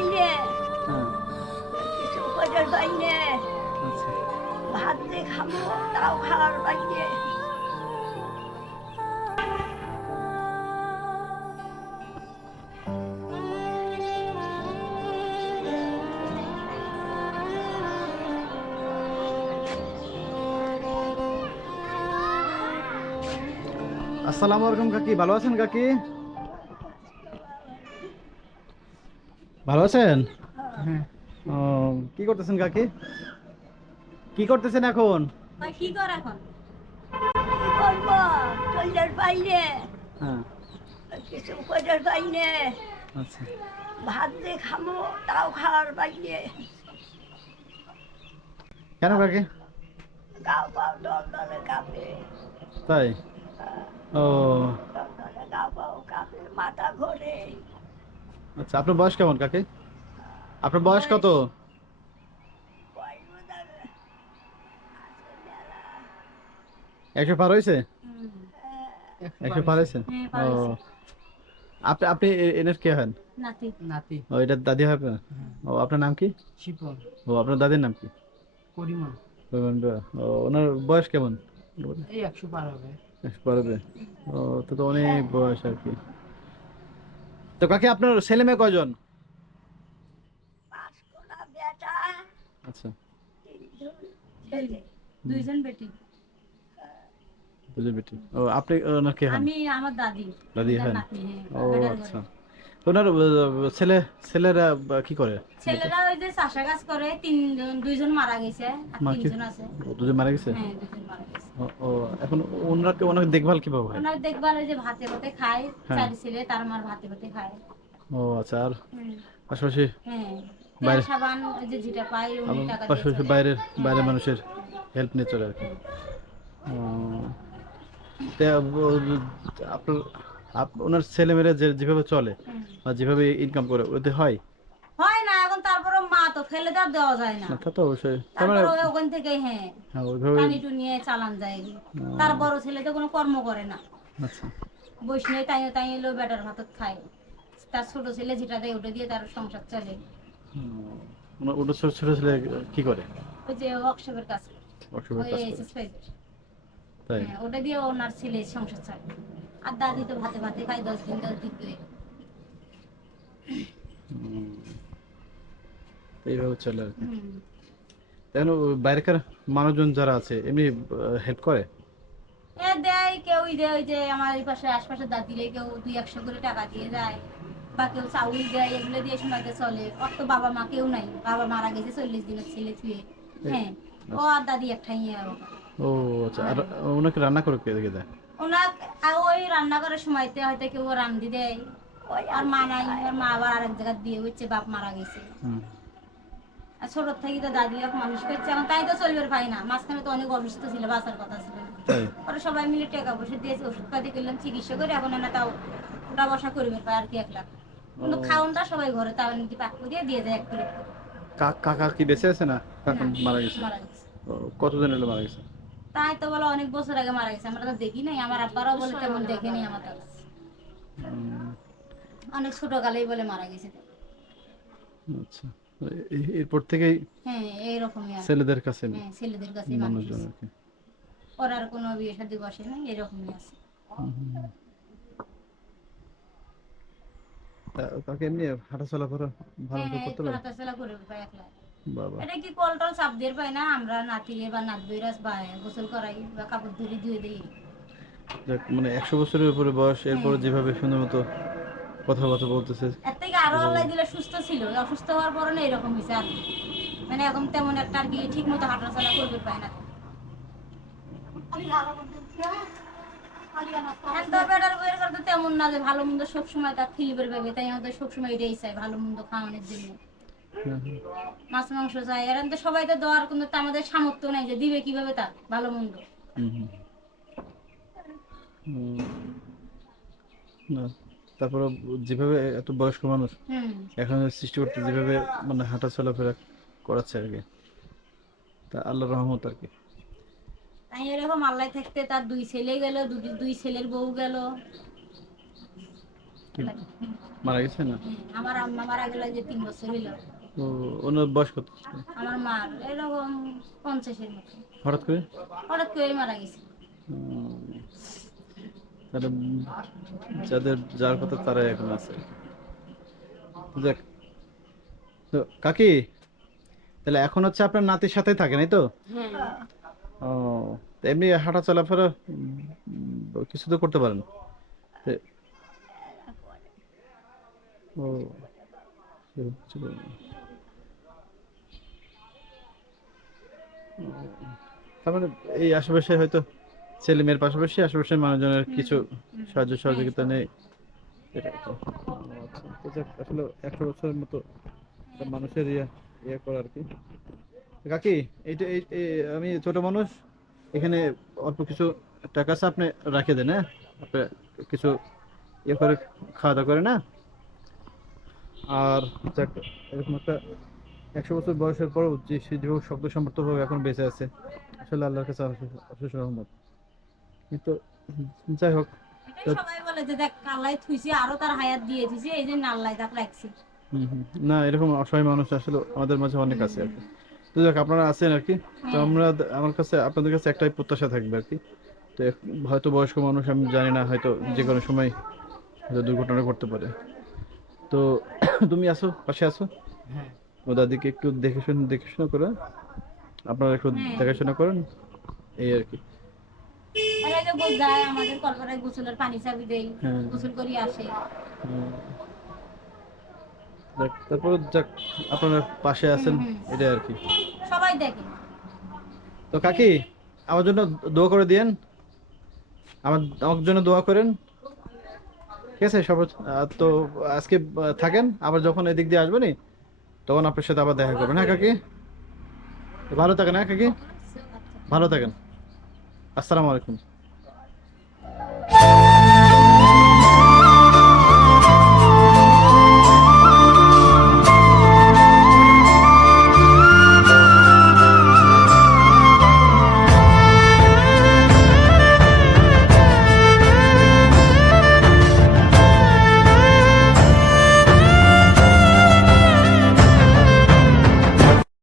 বাইরে হ্যাঁ। কিছু করার বাইরে আচ্ছা। ভাত দিয়ে খাবো তাও খাওয়ার বাইরে। আসসালামু আলাইকুম কাকি, ভালো আছেন কাকি? ভালো আছেন? হ্যাঁ। ও, কি করতেছেন কাকি? কি করতেছেন এখন? কি কর এখন? কি করবো? চলার বাইরে হ্যাঁ। কিছু করার বাইরে আচ্ছা। ভাত দিয়ে খাবো তাও খাওয়ার বাইরে। কেন কাকি? গাও পাও দল দলে কাঁপে, তাই? ও দল দলে গাও পাও কাঁপে, মাথা ঘোরে। আচ্ছা, আপনার বয়স কেমন কাকি? আপনার বয়স কত? বয়স বোধহয় আছে মেলা। 100 পার হয়েছে? একশো 100 পার হয়েছে? হ্যাঁ, ও, পার হয়েছে। আপনি আপনি এনের কে হন? নাতি। নাতি। ও, এটা দাদি হবে? হ্যাঁ। ও, আপনার নাম কি? শিপন। ও, আপনার দাদির নাম কি? পরিমল। ও, ওনার বয়স কেমন? এই 100 পার হবে। 100 পার হবে? ও, তো তো অনেক বয়স আর কি। তো কাকি, আপনার ছেলে মেয়ে কয়জন? পাঁচকোনা বেটা, আচ্ছা। তিনজন ছেলে। দুইজন বেটি। দুজন বেটি। ও, আপনি ওনার কে হন? আমি আমার দাদি। দাদি ওনার হন? নাতনি, হ্যাঁ, ও বেটার আচ্ছা। ঘরে। তো ওনার ছেলেরা কি করে? ছেলেরা ওই যে চাষা কাজ করে, দুইজন মারা গেছে আর মা কি? তিনজন আছে। ও, দুজন মারা গেছে? হ্যাঁ, দুজন মারা গেছে। ও, ও, এখন ওনাকে দেখভাল কিভাবে হয়? ওনার দেখবার ওই যে ভাতে ভাতে খায়, হ্যাঁ। চারি ছেলে তার মার ভাতে ভাতে খায়। ও আচ্ছা। আর হুম, পাশাপাশি হ্যাঁ। বাইরে তেল সাবান ওই যে যেটা পায় উনি আবার টাকা দিয়ে পাশাপাশি চলে। বাইরের হ্যাঁ, বাইরের বাইরে। মানুষের হেল্প নিয়ে চলে আর কি। ও, তা আপনার ওনার ছেলেমেয়েরা যেভাবে চলে হুম। বা যেভাবে ইনকাম করে ওতে হয় হয় না এখন, তারপরে মা তো ফেলে তো আর দেওয়া যায় না। না? তা তো অবশ্যই, তার মানে তারপরে ওখান থেকে হ্যাঁ হ্যাঁ ওইভাবে। টানি টুনিয়ে চালান যায়। তার বড় ছেলে তো কোনো কর্ম করে না, আচ্ছা। বৈষ্ণব তাই তাই এলো বেটার ভাতত খায়। তার ছোট ছেলে যেটা দেয় ওটা দিয়ে তার সংসার চলে। ওটা ছোট ছোট ছেলে কি করে? ওই যে ওয়ার্কশপের কাজ করে, ওয়ার্কশপের ওই কাজ করে? এসএস ফাইভের। তাই? হ্যাঁ, ওটা দিয়ে ওনার ছেলে সংসার চলে। আর দাদি তো ভাতে ভাতে খায় 10 দিন 10 দিন করে। হুম, এইভাবে চলে আর কি। হুম। কেন বাইরেকার মানুষজন যারা আছে এমনি হেল্প করে? এ দেয় কেউ দেয়, ওই যে আমার এই পাশে আশপাশে দাদিরে কেউ 200-100 করে টাকা দিয়ে যায়, বা কেউ চাউল দেয়, এগুলো দিয়ে সময়তে চলে। ওর তো বাবা মা কেউ নাই, বাবা মারা গেছে 40 দিনের ছেলে ছুঁয়ে। হ্যাঁ, ও আর দাদি একটাই আর ও। ও আচ্ছা। আর ওনাকে রান্না করে কে দেখে দেয়? ওনার ওই রান্না করার সময়তে হয়তো কেউ রান্ধি দেয়। ওই আর মা নাই, আর মা আবার আরেক জায়গা দিয়ে হচ্ছে, বাপ মারা গেছে। হুম। আর ছোট থেকে তো দাদি এক মানুষ করছে, এখন তাই তো চলবে পাই না। মাঝখানে তো অনেক অসুস্থ ছিল, বাঁচার কথা ছিল না। তাই? পরে সবাই মিলে টাকা পয়সা দিয়েছে, ওষুধ পাতি করলাম, চিকিৎসা করে এখন না তাও ওটা বসা করবে পায় আর কি 1 লাখ। কিন্তু খাওনটা সবাই ঘরে তাও নিতে পাক দিয়ে দিয়ে যায় 1 প্লেট করে। কাকা কি বেঁচে আছে না? কাকা না, মারা গেছে? মারা গেছে। ও, কতদিন হলো মারা গেছে? তাই তো বলে অনেক বছর আগে মারা গেছে, আমরা তো দেখি নাই। আমার আব্বারাও বলে তেমন দেখেনি আমার কাছে। হুম, অনেক ছোটকালেই বলে মারা গেছে। আচ্ছা। এরপর থেকেই হ্যাঁ, এইরকমই আর কি। ছেলেদের কাছে হ্যাঁ, ছেলেদের কাছেই মানুষ মানুষজন আছে। আর কি। ওর আর কোনো বিয়ে শাদী বসে নাই, এরকমই আছে। কাকে এমনি হাঁটা চলা করা ভালো হ্যাঁ, করে হ্যাঁ, করতে একটু পারে? হাঁটাচলা করে পায় একলা। বাবা। এটা কি কল টল চাপ দিয়ে পাই না, আমরা নাতিরে বা নাত বইরাস বা গোসল করাই বা কাপড় ধুয়ে ধুয়ে দিই। যাক, মানে 100 বছরের উপরে বয়স, এরপর হ্যাঁ। যেভাবে সুন্দর মতো কথাবার্তা বলতেছে। এর থেকে আরো আল্লাহ দিলে সুস্থ ছিল, অসুস্থ হওয়ার পরে না এরকম হয়েছে আর কি। মানে এখন তেমন একটা আর কি ঠিক মতো হাঁটাচলা করবে পায় না। এখন তো বেটার বইয়ের কথা তো তেমন না যে ভালো মন্দ সবসময় তার খিলিবের পাবে, তাই আমাদের সবসময় এটাই চাই, ভালো মন্দ খাওয়ানোর জন্য। মাছ মাংস চাই, এরকম তো সবাই তো দেওয়ার, কিন্তু তো আমাদের সামর্থ্য নাই যে দিবে কিভাবে তার ভালো মন্দ। হুম, হুম। না, তারপরে যেভাবে এত বয়স্ক মানুষ হুম। এখন সৃষ্টি করতে যেভাবে মানে হাঁটা চলাফেরা করাচ্ছে আর কি, তা আল্লাহর রহমত আর কি। তাই এরকম আল্লাহ থাকতে তার 2 ছেলে গেল, দুই ছেলের বউ গেল। কি মারা গেছে না? আমার আম্মা মারা গেল যে 3 বছর হইলো। ও ওনার বয়স কত ছিল? আমার মার এরকম 50-এর মতো হঠাৎ করে? হঠাৎ করে মারা গেছে। তাহলে যাদের যার কথা তারাই এখন আছে। যাক, তো কাকি তাহলে এখন হচ্ছে আপনার নাতির সাথেই থাকেন এই তো? ও, তো এমনি হাঁটা চলাফেরা কিছু তো করতে পারেন? তো- ও, সেরকম কিছু করেন না। ও, তার মানে এই আশেপাশে হয়তো ছেলে মেয়ের পাশাপাশি আশেপাশের মানুষজনের কিছু সাহায্য সহযোগিতা নেই, এটা তো। ও, আচ্ছা। তো যাক, আসলে 100 বছরের মতো একটা মানুষের ইয়ে করা আর কি। কাকি, এইটা আমি ছোট মানুষ, এখানে অল্প কিছু টাকা আছে, আপনি রাখে দেন, হ্যাঁ? আপনি কিছু ইয়ে করে খাওয়া দাওয়া করে না। আর যাক, এরকম একটা 100 বছর বয়সের পরও যে সে যেভাবে শক্ত সমর্থভাবে এখন বেঁচে আছে, আসলে আল্লাহর কাছে অশেষ রহমত। কিন্তু যাই হোক, এটাই সবাই বলে যে দেখ আল্লাহ থুইছে আরো তার হায়াত দিয়ে দিছে, এই যে আল্লাহ তাকে রাখছে। না এরকম অসহায় মানুষ আসলে আমাদের মাঝে অনেক আছে আর কি। তো যাক, আপনারা আছেন আর কি। তো আমার কাছে আপনাদের কাছে একটাই প্রত্যাশা থাকবে আর কি। তো হয়তো বয়স্ক মানুষ, আমি জানি না, হয়তো যে কোনো সময় হয়তো দুর্ঘটনা করতে পারে। তো তুমি আসো, পাশে আসো, হ্যাঁ ও দাদিকে একটু দেখে শুনে করে, আপনারা একটু দেখাশোনা করেন, এই আর কি। আর এই যে যায় আমাদের কলপাড়ায় গোসলের পানি চাবি দেই, হ্যাঁ। গোসল করি আসে। যাক, তারপর যাক, আপনারা পাশে আছেন, এটাই আর কি। সবাই দেখে। তো কাকি, আমার জন্য দোয়া করে দিয়েন, আমার জন্য দোয়া করেন, ঠিক আছে? তো আজকে থাকেন, আবার যখন এদিক দিয়ে আসবেন তখন আপনার সাথে আবার দেখা করবেন, হ্যাঁ কাকি? ভালো থাকেন, হ্যাঁ কাকি, ভালো থাকেন। আসসালামু আলাইকুম।